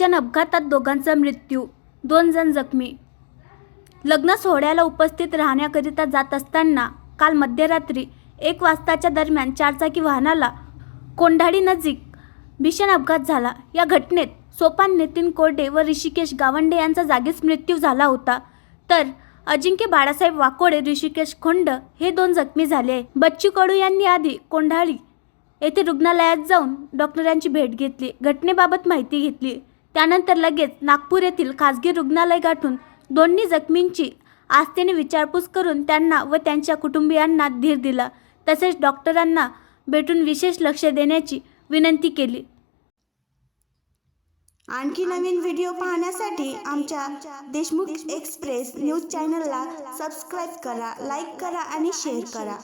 भीषण अपघातात दोघांचा मृत्यू, 2 जण जखमी. लग्न सोहळ्याला उपस्थित राहण्याकरिता जात असताना काल मध्यरात्री 1 वाजताच्या दरम्यान चारचाकी वाहनाला कोंढाळी नजीक भीषण अपघात झाला. या घटनेत सोपान नितीन कोरडे व ऋषिकेश गावंडे यांचा जागीच मृत्यू झाला होता, तर अजिंक्य बाळासाहेब वाकोडे, ऋषिकेश खोंड हे 2 जखमी झाले. बच्चू कडू यांनी आधी कोंढाळी येथे रुग्णालयात जाऊन डॉक्टरांची भेट घेतली, घटनेबाबत माहिती घेतली. त्यानंतर लगेच नागपूर येथील खासगी रुग्णालय गाठून दोन्ही जखमींची आस्थेने विचारपूस करून त्यांना व त्यांच्या कुटुंबियांना धीर दिला. तसेच डॉक्टरांना भेटून विशेष लक्ष देण्याची विनंती केली. आणखी नवीन व्हिडिओ पाहण्यासाठी आमच्या देशमुख एक्सप्रेस न्यूज चॅनलला सबस्क्राईब करा, लाईक करा आणि शेअर करा.